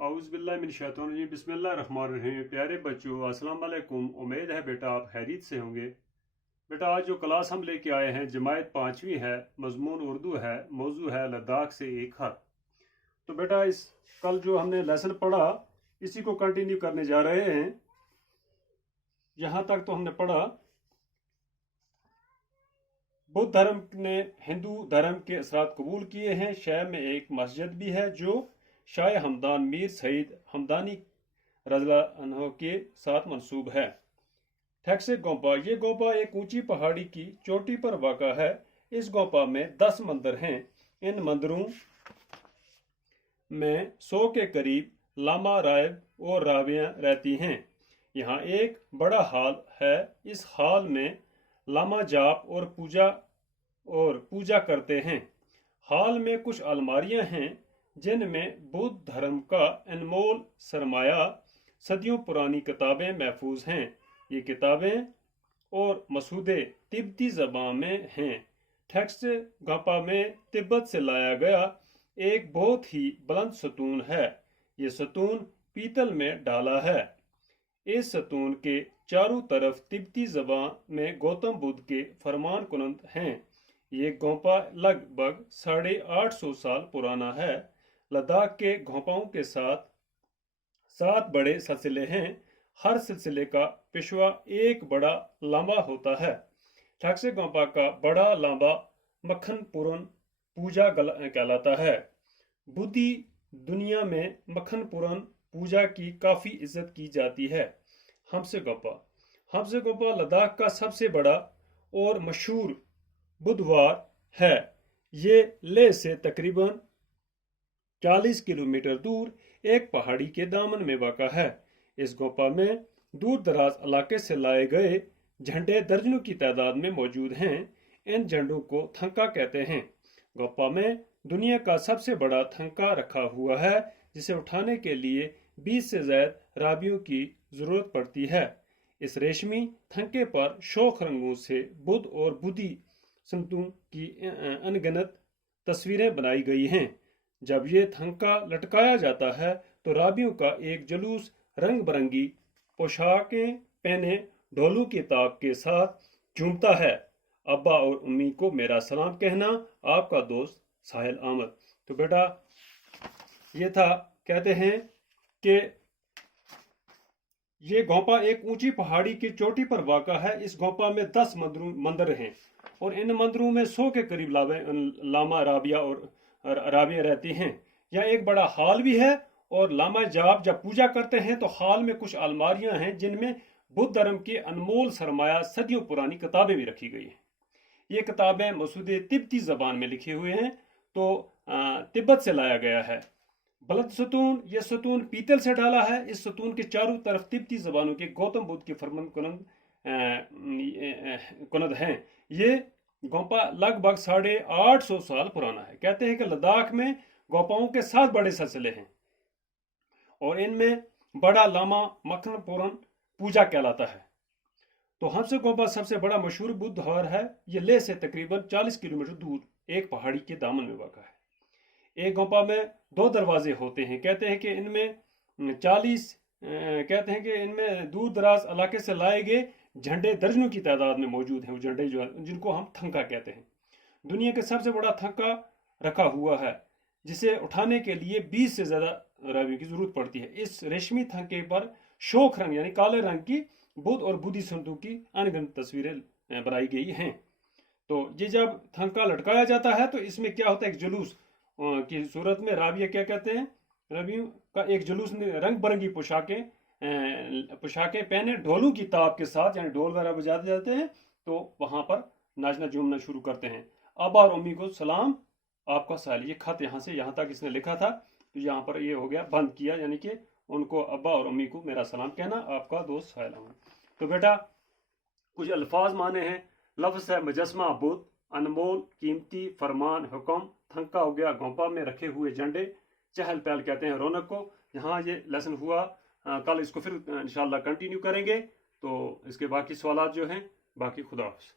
आउज़ बिल्लाहि मिन शैतानिर रजीम बिस्मिल्लाहिर्रहमानिर्रहीम। प्यारे बच्चों, अस्सलाम वालेकुम। उम्मीद है बेटा आप खैरियत से होंगे। बेटा आज जो क्लास हम लेके आए हैं जमात 5वीं है, मजमून उर्दू है, मौजू है लद्दाख से एक खत। तो बेटा इस कल जो हमने लेसन पढ़ा इसी को कंटिन्यू करने जा रहे हैं। यहाँ तक तो हमने पढ़ा बुद्ध धर्म ने हिंदू धर्म के असरात कबूल किए हैं। शहर में एक मस्जिद भी है जो शाह हमदान मीर सईद हमदानी रज़ियल्लाहु अन्हु के साथ मंसूब है। ठैक्से गोंपा, ये गोंपा एक ऊंची पहाड़ी की चोटी पर वाक़ा है। इस गोंपा में 10 मंदिर हैं। इन मंदिरों में 100 के करीब लामा रायब और रावियाँ रहती हैं। यहाँ एक बड़ा हॉल है। इस हॉल में लामा जाप और पूजा करते हैं। हॉल में कुछ अलमारियां हैं जिनमें बुद्ध धर्म का अनमोल सरमाया सदियों पुरानी किताबें महफूज हैं। ये किताबें और मसूदे तिब्बती ज़बान में हैं। टेक्स्ट गोंपा में तिब्बत से लाया गया एक बहुत ही बुलंद सतून है। ये सतून पीतल में डाला है। इस सतून के चारों तरफ तिब्बती ज़बान में गौतम बुद्ध के फरमान कुनंद हैं। ये गोंपा लगभग 850 साल पुराना है। लद्दाख के गोंपाओं के साथ 7 बड़े सिलसिले हैं। हर सिलसिले का पेशवा एक बड़ा लांबा होता है। ठैक्से गोंपा का बड़ा लांबा मक्खन पुरन पूजा कहलाता है। बुद्धि दुनिया में मक्खन पुरन पूजा की काफ़ी इज्जत की जाती है। हमसे गोंपा लद्दाख का सबसे बड़ा और मशहूर बुधवार है। ये लेह से तकरीबन 40 किलोमीटर दूर एक पहाड़ी के दामन में वाक़ा है। इस गोंपा में दूर दराज इलाके से लाए गए झंडे दर्जनों की तादाद में मौजूद हैं। इन झंडों को थंका कहते हैं। गोंपा में दुनिया का सबसे बड़ा थंका रखा हुआ है जिसे उठाने के लिए 20 से ज़्यादा राबियों की जरूरत पड़ती है। इस रेशमी थंके पर शौक रंगों से बुद्ध और बुद्धि संतों की अनगिनत तस्वीरें बनाई गई हैं। जब ये थंका लटकाया जाता है तो राबियों का एक जुलूस रंग बिरंगी पोशाकें पहने ढोलू की ताप के साथ झूमता है। अब्बा और उम्मी को मेरा सलाम कहना, आपका दोस्त साहिल अहमद। तो बेटा ये था, कहते हैं कि ये गोंपा एक ऊंची पहाड़ी की चोटी पर वाक़ा है। इस गोंपा में 10 मंदिर हैं और इन मंदिरों में 100 के करीब लामा राबिया और राबिया रहती हैं। यहाँ एक बड़ा हॉल भी है और लामा जाप जब पूजा करते हैं तो हॉल में कुछ अलमारियां हैं जिनमें बुद्ध धर्म के अनमोल सरमाया सदियों पुरानी किताबें भी रखी गई हैं। ये किताबें मसूदे तिब्बती ज़बान में लिखे हुए हैं, तो तिब्बत से लाया गया है। बुलंद सतून, यह सतून पीतल से डाला है। इस सतून के चारों तरफ तिब्बती ज़बानों के गौतम बुद्ध के फरमान कुनद हैं। ये गोंपा लगभग 850 साल पुराना है। कहते हैं कि लद्दाख में गोंपाओं के 7 बड़े सिलसिले हैं और इनमें बड़ा लामा मक्खन पुरन पूजा कहलाता है। तो हमसे गोंपा सबसे बड़ा मशहूर बुद्ध धर है। ये लेह से तकरीबन 40 किलोमीटर दूर एक पहाड़ी के दामन में वाक़ा है। एक गोंपा में 2 दरवाजे होते हैं। कहते हैं कि इनमें दूर दराज इलाके से लाए गए झंडे दर्जनों की तादाद में मौजूद हैं। वो झंडे जो जिनको हम थंका कहते हैं। दुनिया के सबसे बड़ा थंका रखा हुआ है जिसे उठाने के लिए 20 से ज़्यादा रावियों की जरूरत पड़ती है। इस रेशमी थंके पर शोख रंग यानी काले रंग की बुद्ध और बुद्धि संतों की अनगिनत तस्वीरें बनाई गई हैं। तो ये जब थंका लटकाया जाता है तो इसमें क्या होता है, एक जुलूस की सूरत में राबिया क्या कहते हैं, राबियों का एक जुलूस रंग बिरंगी पोशाकें पहने ढोलू की ताप के साथ, यानी ढोल वगैरह बजाते जाते हैं, तो वहां पर नाचना झूमना शुरू करते हैं। अब्बा और उम्मी को सलाम, आपका साहिल। ये खत यहाँ से यहाँ तक इसने लिखा था, तो यहाँ पर ये हो गया बंद किया, यानी कि उनको अब्बा और उम्मी को मेरा सलाम कहना, आपका दोस्त साहिल अहमद। तो बेटा कुछ अल्फाज माने हैं। लफ्ज़ है मुजस्मा बुद्ध, अनमोल कीमती फरमान हुक्म। थंका हो गया गोंपा में रखे हुए झंडे। चहल पहल कहते हैं रौनक को। यहाँ ये लेसन हुआ। कल इसको फिर इंशाल्लाह कंटिन्यू करेंगे। तो इसके बाकी सवालात जो हैं बाकी खुदा हाफ़िज़।